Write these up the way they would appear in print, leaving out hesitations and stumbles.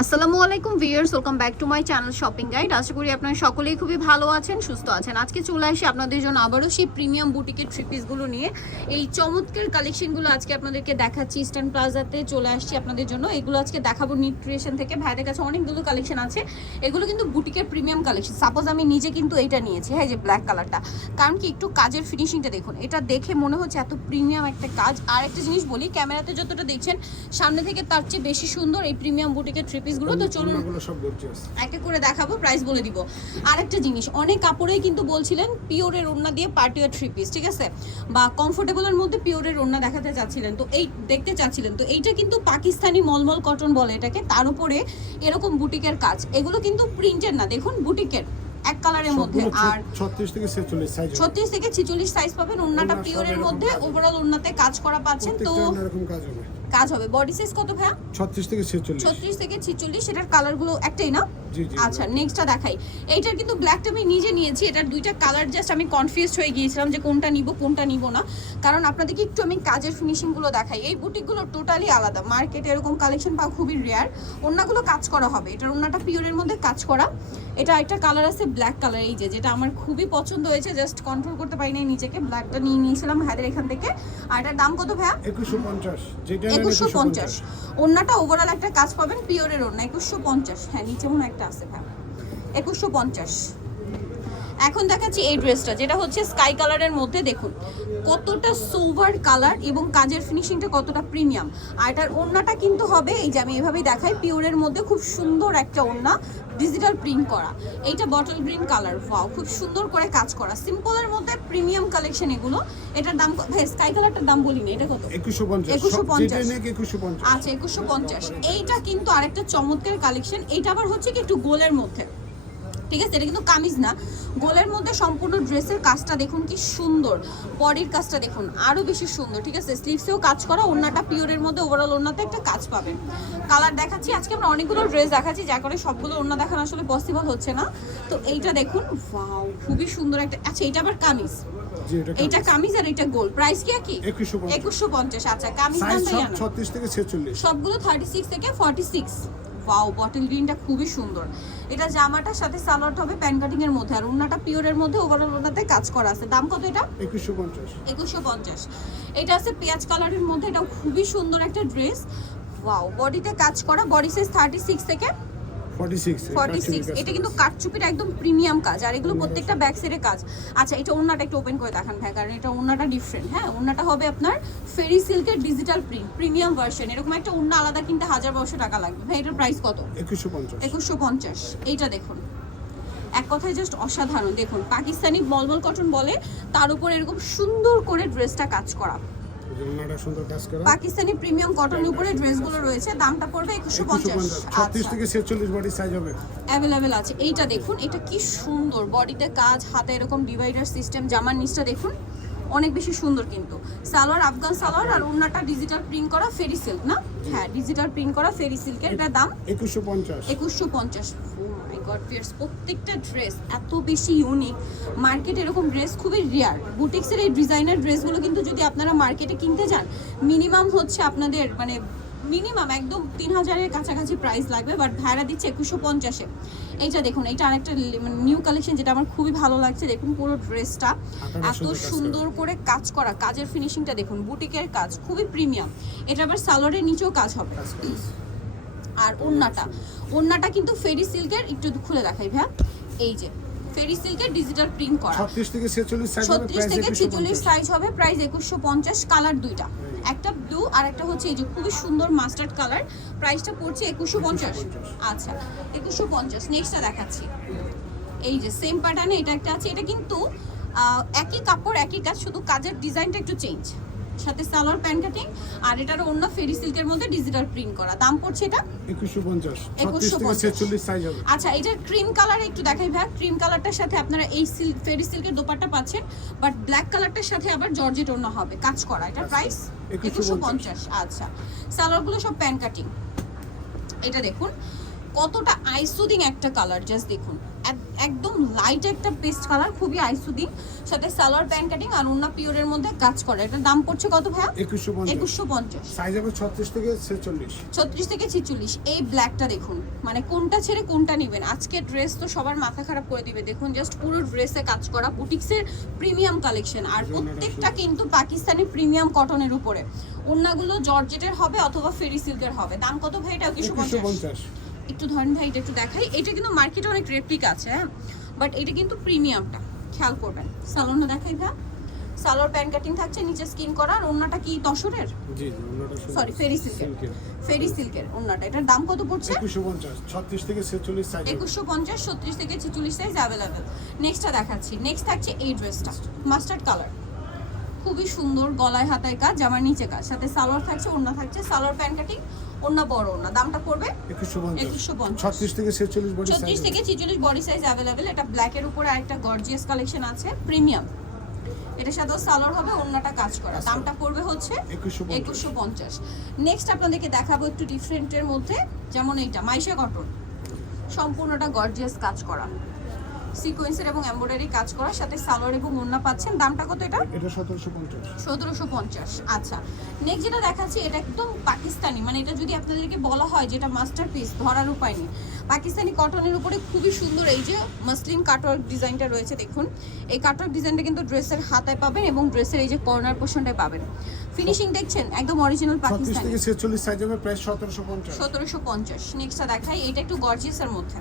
আসসালামু আলাইকুম viewers, welcome back to my channel shopping guide. আশা করি আপনারা সকলেই খুবই ভালো আছেন, সুস্থ আছেন। আজকে চলে আসি আপনাদের জন্য আবারও সেই প্রিমিয়াম বুটিকের থ্রি পিসগুলো নিয়ে। এই চমৎকার কালেকশনগুলো আজকে আপনাদেরকে দেখাচ্ছি। ইস্টার্ন প্লাজাতে চলে আসছি আপনাদের জন্য। এগুলো আজকে দেখাবো নিট ক্রিয়েশন থেকে। ভাইদের কাছে অনেকগুলো কালেকশন আছে, এগুলো কিন্তু বুটিকের প্রিমিয়াম কালেকশন। সাপোজ আমি নিজে কিন্তু এটা নিয়েছি, হ্যাঁ, যে ব্ল্যাক কালারটা, কারণ কি একটু কাজের ফিনিশিংটা দেখুন, এটা দেখে মনে হচ্ছে এত প্রিমিয়াম একটা কাজ। আর একটা জিনিস বলি, ক্যামেরাতে যতটা দেখছেন সামনে থেকে তার চেয়ে বেশি সুন্দর এই প্রিমিয়াম বুটিকের থ্রি পিসগুলো। তো চলুন একটা করে দেখাবো, প্রাইস বলে দিব। আরেকটা জিনিস, অনেক কাপড়েই কিন্তু বলছিলেন পিওরের ওড়না দিয়ে পার্টিওয়ার থ্রি পিস, ঠিক আছে, বা কমফোর্টেবলের মধ্যে পিওরের ওড়না দেখাতে চাচ্ছিলেন, তো এই দেখতে চাচ্ছিলেন, তো এইটা কিন্তু পাকিস্তানি মলমল কটন বলে এটাকে, তার উপরে এরকম বুটিকের কাজ। এগুলো কিন্তু প্রিন্টের না, দেখুন বুটিকের এক কালারের মধ্যে। আর 36 থেকে 46 সাইজ, 36 থেকে 46 সাইজ পাবেন। ওড়নাটা পিওরের মধ্যে, ওভারঅল ওড়নাতে কাজ করা পাচ্ছেন। তো এরকম কাজ হবে। বডি সাইজ কত ভাইয়া? 36 থেকে 46, 36 থেকে 46। এটার কালারগুলো একটাই না? জি জি। আচ্ছা, নেক্সটটা দেখাই। এইটার কিন্তু ব্ল্যাকটা আমি নিজে নিয়েছি। এটার দুইটা কালার জাস্ট আমি কনফিউজড হয়ে গিয়েছিলাম যে কোনটা নিব কোনটা নিব না, কারণ আপনাদেরকে একটু আমি কাজের ফিনিশিংগুলো দেখাই। এই বুটিকগুলো টোটালি আলাদা, মার্কেটে এরকম কালেকশন পাওয়া খুবই রেয়ার। ওড়নাগুলো কাজ করা হবে, এটার ওড়নাটা পিওরের মধ্যে কাজ করা। এটা একটা কালার আছে ব্ল্যাক কালার, এই যে যেটা আমার খুবই পছন্দ হয়েছে, জাস্ট কন্ট্রোল করতে পারি নাই নিজেকে। ব্ল্যাকটা নিয়ে নিয়েছিলাম ভাইদের এখান থেকে। আর এটার দাম কত ভাইয়া? 2150, যেটা 2150। ওড়নাটা ওভারঅল একটা কাজ পাবেন পিওরের ওড়না, 2150। হ্যাঁ, নিচে মনে একটা আছে ভাই, 2150। এখন দেখাচ্ছি এই ড্রেসটা, যেটা হচ্ছে স্কাই কালারের মধ্যে। দেখুন কতটা সোভার কালার এবং কাজের ফিনিশিংটা কতটা প্রিমিয়াম। আর এটার ওড়নাটা কিন্তু হবে এই যে আমি এভাবেই দেখাই, পিওরের মধ্যে খুব সুন্দর একটা ওড়না, ডিজিটাল প্রিন্ট করা। এইটা বটল গ্রিন কালার, ওয়াও, খুব সুন্দর করে কাজ করা, সিম্পলের মধ্যে প্রিমিয়াম কালেকশন এগুলো। এটার দাম ভাই, স্কাই কালারটার দাম বলিনি, এটা কত? 2150। আচ্ছা, 2150। এইটা কিন্তু আরেকটা চমৎকার কালেকশন। এইটা আবার হচ্ছে কি একটু গোলের মধ্যে, ঠিক আছে, এটা কিন্তু কামিজ না, গোলের মধ্যে। সম্পূর্ণ ড্রেসের কাজটা দেখুন কি সুন্দর, বডির কাজটা দেখুন আরো বেশি সুন্দর, ঠিক আছে, স্লিভসেও কাজ করা, ওড়নাটা পিওরের মধ্যে, ওভারঅল ওড়নাতে একটা কাজ পাবেন। কালার দেখাচ্ছি, আজকে আমরা অনেকগুলো ড্রেস দেখাচ্ছি, যা করে সবগুলো ওড়না দেখানো আসলে পসিবল হচ্ছে না। তো এইটা দেখুন, ওয়াও, খুবই সুন্দর একটা। আচ্ছা, এটা আবার কামিজ, এইটা কামিজ আর এটা গোল। প্রাইস কি একই? 2150। আচ্ছা, কামিজ দামটা জানো? 36 থেকে 46, সবগুলো 36 থেকে 46। ওয়াও, বটল গ্রিনটা খুবই সুন্দর। এটা জামাটার সাথে সালোয়ার হবে প্যান কাটিং এর মধ্যে, আর ওড়নাটা পিওরের মধ্যে, ওভারঅল ওড়নাতে কাজ করা আছে। দাম কত এটা? 2150। এটা আছে পেঁয়াজ কালারের মধ্যে, এটাও খুবই সুন্দর একটা ড্রেস। ওয়াও, বডিতে কাজ করা, বডি সাইজ 36 থেকে 46। এটা কিন্তু কাটচুপির একদম প্রিমিয়াম কাজ, আর এগুলো প্রত্যেকটা ব্যাক সাইডে কাজ। আচ্ছা, এটা ওড়নাটা একটু ওপেন করে দেখান ভাই, কারণ এটা ওড়নাটা ডিফারেন্ট। হ্যাঁ, ওড়নাটা হবে আপনার ফেরি সিল্কের ডিজিটাল প্রিন্ট প্রিমিয়াম ভার্সন। এরকম একটা ওড়না আলাদা কিনতে 1200 টাকা লাগবে ভাই। এটার প্রাইস কত? 2150। এইটা দেখুন, এক কথায় জাস্ট অসাধারণ। দেখুন পাকিস্তানি মলমল কটন বলে, তার উপর এরকম সুন্দর করে ড্রেসটা কাজ করা, পাকিস্তানি প্রিমিয়াম কটনের উপরে ড্রেসগুলো রয়েছে। দামটা পড়বে 2150। 36 থেকে 46 বডি সাইজ হবে, অ্যাভেলেবেল আছে। এইটা দেখুন, এটা কি সুন্দর, বডিতে কাজ, হাতে এরকম ডিভাইডার সিস্টেম। জামার নিচটা দেখুন অনেক বেশি সুন্দর, কিন্তু সালোয়ার আফগান সালোয়ার, আর ওড়নাটা ডিজিটাল প্রিন্ট করা ফেরি সিল্ক না? হ্যাঁ, ডিজিটাল প্রিন্ট করা ফেরি সিল্কের। এটা দাম 2150। প্রত্যেকটা ড্রেস এত বেশি ইউনিক, মার্কেটে এরকম ড্রেস খুবই রেয়ার। বুটিক্সের এই ডিজাইনার ড্রেসগুলো কিন্তু যদি আপনারা মার্কেটে কিনতে যান, মিনিমাম হচ্ছে আপনাদের মানে মিনিমাম একদম 3000-এর কাছাকাছি প্রাইস লাগবে, বাট ভাড়া দিচ্ছে 2150-এ। এইটা দেখুন, এইটা আরেকটা নিউ কালেকশন, যেটা আমার খুবই ভালো লাগছে। দেখুন পুরো ড্রেসটা এত সুন্দর করে কাজ করা, কাজের ফিনিশিংটা দেখুন, বুটিকের কাজ খুবই প্রিমিয়াম। এটা আবার সালোয়ারের নিচেও কাজ হবে। আর ওড়নাটা কিন্তু ফেরি সিল্কের, একটু খুলে দেখাই ভাইয়া, এই যে ফেরি সিল্কের ডিজিটাল প্রিন্ট করা। 36 থেকে 46 সাইজ হবে, 36 থেকে 46 সাইজ হবে, প্রাইস 2150। কালার দুইটা, একটা ব্লু আর একটা হচ্ছে এই যে খুবই সুন্দর মাস্টার্ড কালার। প্রাইসটা পড়ছে 2150। আচ্ছা, 2150। নেক্সটটা দেখাচ্ছি, এই যে সেম প্যাটার্নে এটা একটা আছে। এটা কিন্তু একই কাপড় একই কাজ, শুধু কাজের ডিজাইনটা একটু চেঞ্জ, সাথে সালোয়ার প্যান কাটিং, আর এটার অন্য ফেরি সিল্কের মধ্যে ডিজিটাল প্রিন্ট করা। দাম পড়ছে এটা 2150। 46 সাইজ হবে। আচ্ছা, এটার ক্রিম কালার একটু দেখাই ভাই। ক্রিম কালারটার সাথে আপনারা এই ফেরি সিল্কের দোপাট্টা পাচ্ছেন, বাট ব্ল্যাক কালারটার সাথে আবার জর্জেট ওড়না হবে কাজ করা। এটা প্রাইস 2150। আচ্ছা, সালোয়ারগুলো সব প্যান কাটিং। এটা দেখুন কতটা আইসুদিং একটা কালার, জাস্ট দেখুন একদম লাইট একটা পেস্ট কালার, খুবই আইসুদিং, সাথে সালোয়ার প্যান্ট কাটিং আর ওন্না পিওরের মধ্যে কাজ করে। এটার দাম পড়ছে কত ভাইয়া? 2150। সাইজ হবে 36 থেকে 46। 36 থেকে 46। এই ব্ল্যাকটা দেখুন, মানে কোনটা ছেড়ে কোনটা নেবেন। আজকে ড্রেস তো সবার মাথা খারাপ করে দিবে। দেখুন জাস্ট পুরো ড্রেসে কাজ করা, বুটিক্সের প্রিমিয়াম কালেকশন, আর প্রত্যেকটা কিন্তু পাকিস্তানি প্রিমিয়াম কটনের উপরে। ওন্নাগুলো জর্জেটের হবে অথবা ফেরি সিল্কের হবে। দাম কত ভাই এটা? 2150। একটু ধরেন ভাই, এটা একটু দেখাই। এটা কিন্তু মার্কেটে অনেক রেপ্লিকা আছে, হ্যাঁ, বাট এটা কিন্তু প্রিমিয়ামটা, খেয়াল করবেন। সালোয়ারটা দেখাই ভাই, সালোয়ার প্যান্ট কাটিং থাকছে, নিচে স্কিন করা, আর ওন্নাটা কি তসরের? জি জি, ওন্নাটা সরি ফেরি সিল্কের। ফেরি সিল্কের ওন্নাটা। এটার দাম কত পড়ছে? 2150। 36 থেকে 46 সাইজ। 2150, 36 থেকে 46 সাইজ अवेलेबल। নেক্সটটা দেখাচ্ছি। নেক্সট থাকছে এই ড্রেসটা, মাস্টার্ড কালার, খুবই সুন্দর, গলায় হাতায় কাজ, জামার নিচে কাজ, সাথে সালোয়ার থাকছে, ওন্না থাকছে, সালোয়ার প্যান্ট কাটিং, ওন্না বড় ওন্না। দামটা পড়বে 2150। 36 থেকে 46 বডি সাইজ। 36 থেকে 46 বডি সাইজ अवेलेबल। এটা ব্ল্যাক এর উপরে আরেকটা গর্জিয়াস কালেকশন আছে, প্রিমিয়াম। এটার সাথেও সালোয়ার হবে, ওন্নাটা কাজ করা। দামটা পড়বে হচ্ছে 2150। নেক্সট আপনাদেরকে দেখাবো একটু ডিফারেন্টের মধ্যে, যেমন এইটা মাইশা কটন, সম্পূর্ণটা গর্জিয়াস কাজ করা, সিকোয়েন্সের এবং এমব্রয়ডারি কাজ করা, সাথে সালোয়ার এবং ওন্না পাচ্ছেন। দামটা কত এটা? এটা 1750। 1750। আচ্ছা, নেক্সট যেটা দেখাচ্ছি এটা একদম পাকিস্তানি, মানে এটা যদি আপনাদেরকে বলা হয় যে এটা মাস্টারপিস, ধরার উপায় নেই। পাকিস্তানি কটনের উপরে খুবই সুন্দর এই যে মাসলিন কাটওয়ার্ক ডিজাইনটা রয়েছে, দেখুন এই কাটওয়ার্ক ডিজাইনটা কিন্তু ড্রেসের হাতায় পাবেন এবং ড্রেসের এই যে কর্নার পোর্শনটায় পাবেন। ফিনিশিং দেখছেন একদম অরিজিনাল 36 পাকিস্তানি। থেকে 46 সাইজ হবে, প্রাইস 1750। 1750। নেক্সটটা দেখাই, এটা একটু গর্জিয়াসের মধ্যে,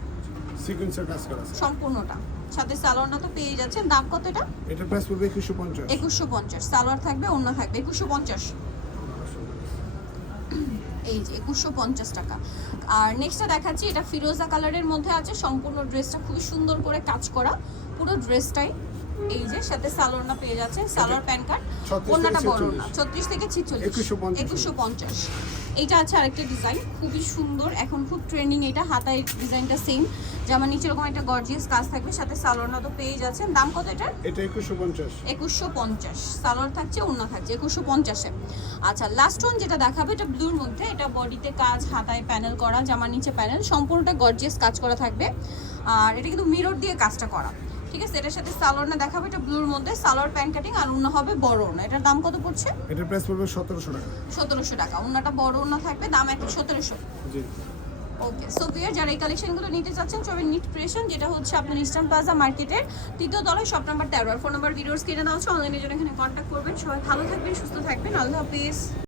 সিকোয়েন্সের কাজ করা আছে সম্পূর্ণটা, সাথে সালোয়ারটা তো পেয়ে যাচ্ছেন। দাম কত এটা? এটা প্রাইস পড়বে 2150। 2150। সালোয়ার থাকবে, ওন্না থাকবে। 2150। এই যে 2150 টাকা। আর নেক্সটটা দেখাচ্ছি, এটা ফিরোজা কালারের মধ্যে আছে, সম্পূর্ণ ড্রেসটা খুবই সুন্দর করে কাজ করা, পুরো ড্রেসটাই এই যে সাথে সালোয়ারটা পেয়ে যাচ্ছে, সালোয়ার প্যান্ট কাট, ওন্নাটা বড় না। 36 থেকে 46। 2150। এইটা আছে আরেকটা ডিজাইন, খুবই সুন্দর, এখন খুব ট্রেন্ডিং এটা। হাতায় ডিজাইনটা সেম, জামার নিচে এরকম একটা গর্জিয়াস কাজ থাকবে, সাথে সালোয়ারটা তো পেয়ে যাচ্ছেন। দাম কত এটা? এটা 2150। 2150। সালোয়ার থাকছে, ওন্না থাকছে 2150-এ। আচ্ছা, লাস্ট ওয়ান যেটা দেখাবে এটা ব্লুর মধ্যে, এটা বডিতে কাজ, হাতায় প্যানেল করা, জামার নিচে প্যানেল, সম্পূর্ণটা গর্জিয়াস কাজ করা থাকবে। আর এটা কিন্তু মিরর দিয়ে কাজটা করা, ঠিক আছে। এটার সাথে সালোয়ারটা দেখাবে, এটা ব্লুর মধ্যে, সালোয়ার প্যান্ট কাটিং আর ওন্না হবে বড় ওন্না। এটার দাম কত পড়ছে? এটা প্রাইস পড়বে 1700 টাকা। 1700 টাকা। ওন্নাটা বড় ওন্না থাকবে, দাম একই 1700। জি। ওকে, সো ভিউয়ার যারা এই কালেকশনগুলো নিতে চাচ্ছেন সবাই নিট ক্রিয়েশন, যেটা হচ্ছে আপনার ইস্টার্ন প্লাজা মার্কেটের 3য় তলায়, শপ নাম্বার 13। আর ফোন নাম্বার ভিডিওস কিনে দেওয়া হচ্ছে, অনলাইনের জন্য এখানে কন্ট্যাক্ট করবেন। সবাই ভালো থাকবেন, সুস্থ থাকবেন, আল্লাহ হাফেজ।